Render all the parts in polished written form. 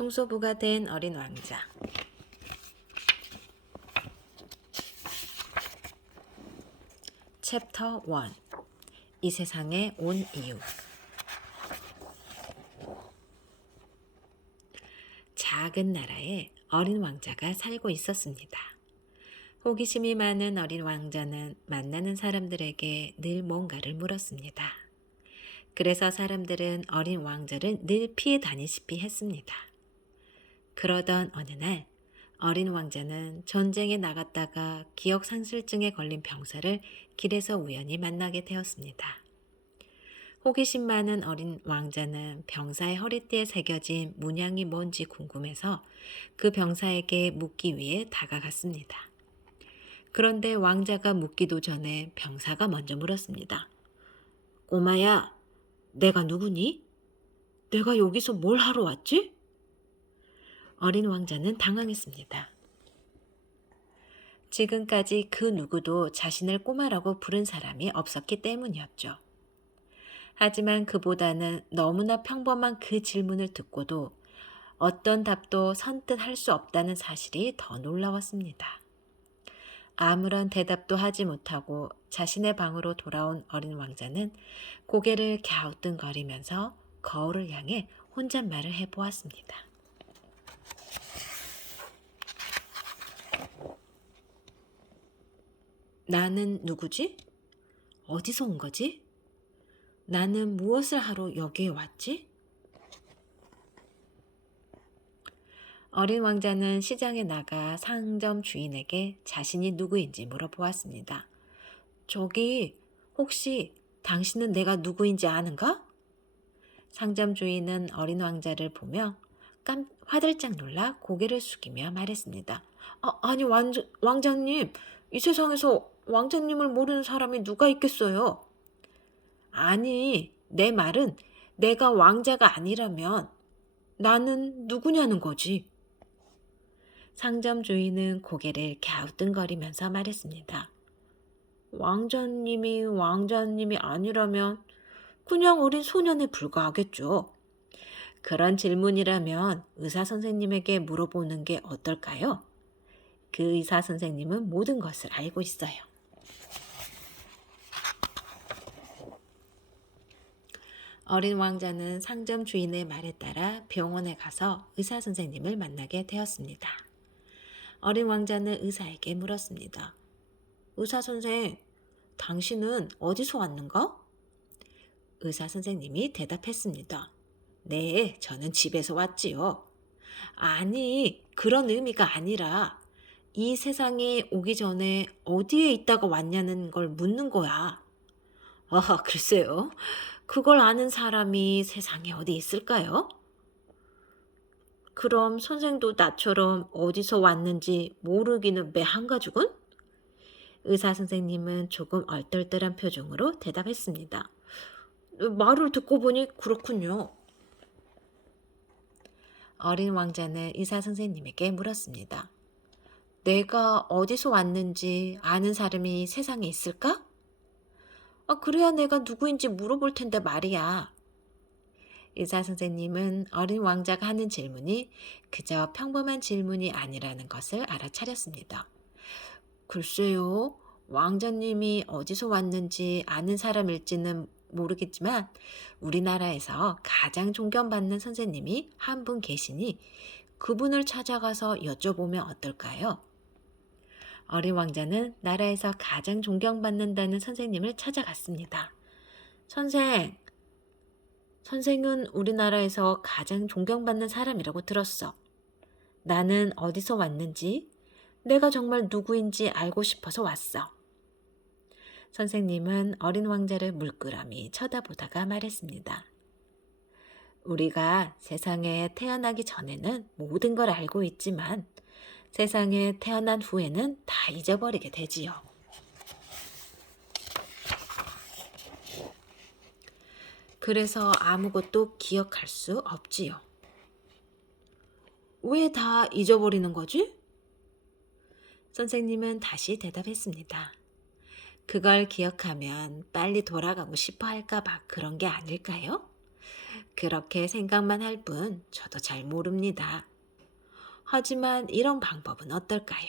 총소부가 된 어린 왕자. 챕터 1. 이 세상에 온 이유. 작은 나라에 어린 왕자가 살고 있었습니다. 호기심이 많은 어린 왕자는 만나는 사람들에게 늘 뭔가를 물었습니다. 그래서 사람들은 어린 왕자를 늘 피해 다니시피 했습니다. 그러던 어느 날 어린 왕자는 전쟁에 나갔다가 기억상실증에 걸린 병사를 길에서 우연히 만나게 되었습니다. 호기심 많은 어린 왕자는 병사의 허리띠에 새겨진 문양이 뭔지 궁금해서 그 병사에게 묻기 위해 다가갔습니다. 그런데 왕자가 묻기도 전에 병사가 먼저 물었습니다. 꼬마야, 내가 누구니? 내가 여기서 뭘 하러 왔지? 어린 왕자는 당황했습니다. 지금까지 그 누구도 자신을 꼬마라고 부른 사람이 없었기 때문이었죠. 하지만 그보다는 너무나 평범한 그 질문을 듣고도 어떤 답도 선뜻 할 수 없다는 사실이 더 놀라웠습니다. 아무런 대답도 하지 못하고 자신의 방으로 돌아온 어린 왕자는 고개를 갸우뚱거리면서 거울을 향해 혼잣말을 해보았습니다. 나는 누구지? 어디서 온 거지? 나는 무엇을 하러 여기에 왔지? 어린 왕자는 시장에 나가 상점 주인에게 자신이 누구인지 물어보았습니다. 저기, 혹시 당신은 내가 누구인지 아는가? 상점 주인은 어린 왕자를 보며 화들짝 놀라 고개를 숙이며 말했습니다. 아니, 왕자님, 이 세상에서 왕자님을 모르는 사람이 누가 있겠어요? 아니, 내 말은 내가 왕자가 아니라면 나는 누구냐는 거지. 상점 주인은 고개를 갸우뚱거리면서 말했습니다. 왕자님이 아니라면 그냥 어린 소년에 불과하겠죠. 그런 질문이라면 의사 선생님에게 물어보는 게 어떨까요? 그 의사 선생님은 모든 것을 알고 있어요. 어린 왕자는 상점 주인의 말에 따라 병원에 가서 의사 선생님을 만나게 되었습니다. 어린 왕자는 의사에게 물었습니다. 의사 선생, 당신은 어디서 왔는가? 의사 선생님이 대답했습니다. 네, 저는 집에서 왔지요. 아니, 그런 의미가 아니라 이 세상에 오기 전에 어디에 있다가 왔냐는 걸 묻는 거야. 글쎄요. 그걸 아는 사람이 세상에 어디 있을까요? 그럼 선생도 나처럼 어디서 왔는지 모르기는 매한 가지군? 의사 선생님은 조금 얼떨떨한 표정으로 대답했습니다. 말을 듣고 보니 그렇군요. 어린 왕자는 의사 선생님에게 물었습니다. 내가 어디서 왔는지 아는 사람이 세상에 있을까? 그래야 내가 누구인지 물어볼 텐데 말이야. 의사 선생님은 어린 왕자가 하는 질문이 그저 평범한 질문이 아니라는 것을 알아차렸습니다. 글쎄요, 왕자님이 어디서 왔는지 아는 사람일지는 모르겠지만 우리나라에서 가장 존경받는 선생님이 한 분 계시니 그분을 찾아가서 여쭤보면 어떨까요? 어린 왕자는 나라에서 가장 존경받는다는 선생님을 찾아갔습니다. 선생은 우리나라에서 가장 존경받는 사람이라고 들었어. 나는 어디서 왔는지, 내가 정말 누구인지 알고 싶어서 왔어. 선생님은 어린 왕자를 물끄러미 쳐다보다가 말했습니다. 우리가 세상에 태어나기 전에는 모든 걸 알고 있지만 세상에 태어난 후에는 다 잊어버리게 되지요. 그래서 아무것도 기억할 수 없지요. 왜 다 잊어버리는 거지? 선생님은 다시 대답했습니다. 그걸 기억하면 빨리 돌아가고 싶어 할까 봐 그런 게 아닐까요? 그렇게 생각만 할 뿐 저도 잘 모릅니다. 하지만 이런 방법은 어떨까요?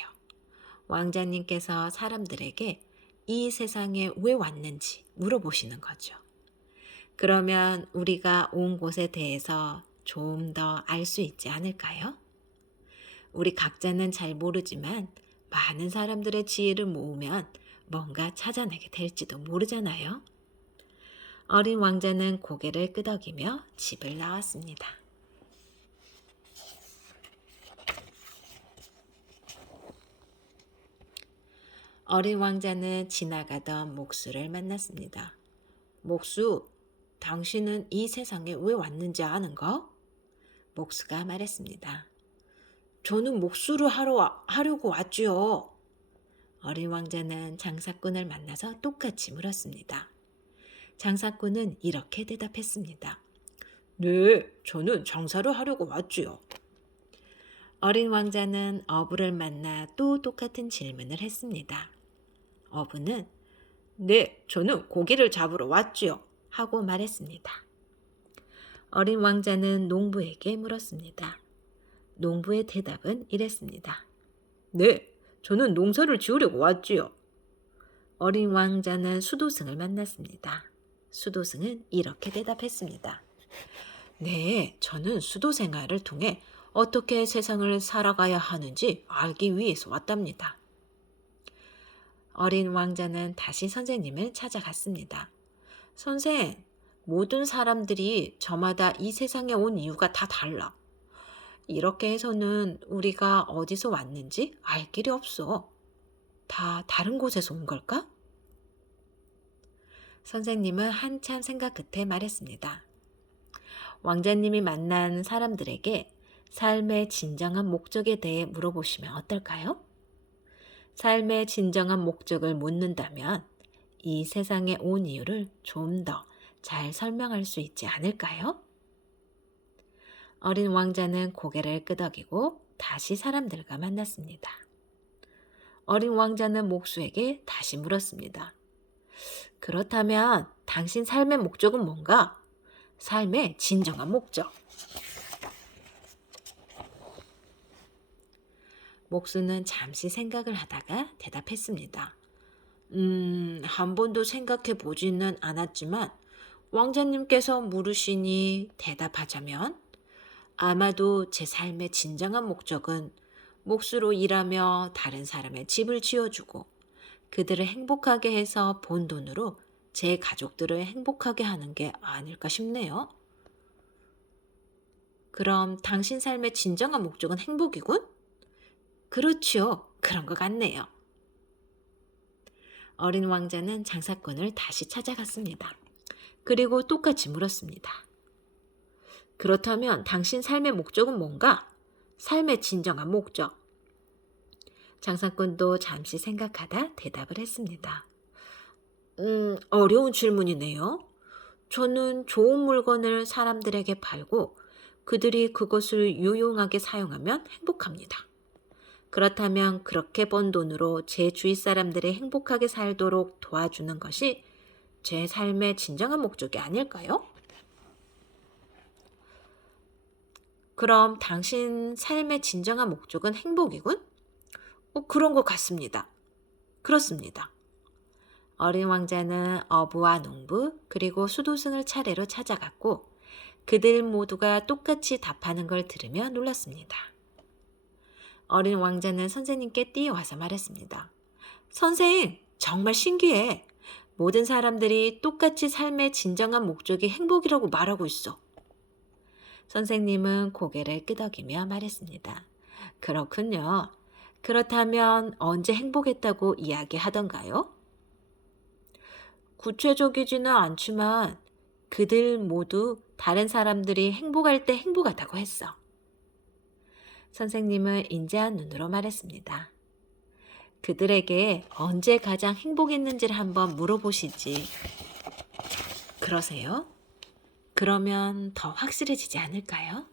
왕자님께서 사람들에게 이 세상에 왜 왔는지 물어보시는 거죠. 그러면 우리가 온 곳에 대해서 좀 더 알 수 있지 않을까요? 우리 각자는 잘 모르지만 많은 사람들의 지혜를 모으면 뭔가 찾아내게 될지도 모르잖아요. 어린 왕자는 고개를 끄덕이며 집을 나왔습니다. 어린 왕자는 지나가던 목수를 만났습니다. 목수, 당신은 이 세상에 왜 왔는지 아는가? 목수가 말했습니다. 저는 목수를 하려고 왔지요. 어린 왕자는 장사꾼을 만나서 똑같이 물었습니다. 장사꾼은 이렇게 대답했습니다. 네, 저는 장사를 하려고 왔지요. 어린 왕자는 어부를 만나 또 똑같은 질문을 했습니다. 어부는 네, 저는 고기를 잡으러 왔지요. 하고 말했습니다. 어린 왕자는 농부에게 물었습니다. 농부의 대답은 이랬습니다. 네, 저는 농사를 지으려고 왔지요. 어린 왕자는 수도승을 만났습니다. 수도승은 이렇게 대답했습니다. 네, 저는 수도 생활을 통해 어떻게 세상을 살아가야 하는지 알기 위해서 왔답니다. 어린 왕자는 다시 선생님을 찾아갔습니다. 선생, 모든 사람들이 저마다 이 세상에 온 이유가 다 달라. 이렇게 해서는 우리가 어디서 왔는지 알 길이 없어. 다 다른 곳에서 온 걸까? 선생님은 한참 생각 끝에 말했습니다. 왕자님이 만난 사람들에게 삶의 진정한 목적에 대해 물어보시면 어떨까요? 삶의 진정한 목적을 묻는다면 이 세상에 온 이유를 좀 더 잘 설명할 수 있지 않을까요? 어린 왕자는 고개를 끄덕이고 다시 사람들과 만났습니다. 어린 왕자는 목수에게 다시 물었습니다. 그렇다면 당신 삶의 목적은 뭔가? 삶의 진정한 목적. 목수는 잠시 생각을 하다가 대답했습니다. 한 번도 생각해 보지는 않았지만 왕자님께서 물으시니 대답하자면 아마도 제 삶의 진정한 목적은 목수로 일하며 다른 사람의 집을 지어주고 그들을 행복하게 해서 본 돈으로 제 가족들을 행복하게 하는 게 아닐까 싶네요. 그럼 당신 삶의 진정한 목적은 행복이군? 그렇지요. 그런 것 같네요. 어린 왕자는 장사꾼을 다시 찾아갔습니다. 그리고 똑같이 물었습니다. 그렇다면 당신 삶의 목적은 뭔가? 삶의 진정한 목적. 장사꾼도 잠시 생각하다 대답을 했습니다. 어려운 질문이네요. 저는 좋은 물건을 사람들에게 팔고 그들이 그것을 유용하게 사용하면 행복합니다. 그렇다면 그렇게 번 돈으로 제 주위 사람들이 행복하게 살도록 도와주는 것이 제 삶의 진정한 목적이 아닐까요? 그럼 당신 삶의 진정한 목적은 행복이군? 그런 것 같습니다. 그렇습니다. 어린 왕자는 어부와 농부 그리고 수도승을 차례로 찾아갔고 그들 모두가 똑같이 답하는 걸 들으며 놀랐습니다. 어린 왕자는 선생님께 뛰어와서 말했습니다. 선생, 정말 신기해. 모든 사람들이 똑같이 삶의 진정한 목적이 행복이라고 말하고 있어. 선생님은 고개를 끄덕이며 말했습니다. 그렇군요. 그렇다면 언제 행복했다고 이야기하던가요? 구체적이지는 않지만 그들 모두 다른 사람들이 행복할 때 행복하다고 했어. 선생님은 인자한 눈으로 말했습니다. 그들에게 언제 가장 행복했는지를 한번 물어보시지. 그러세요? 그러면 더 확실해지지 않을까요?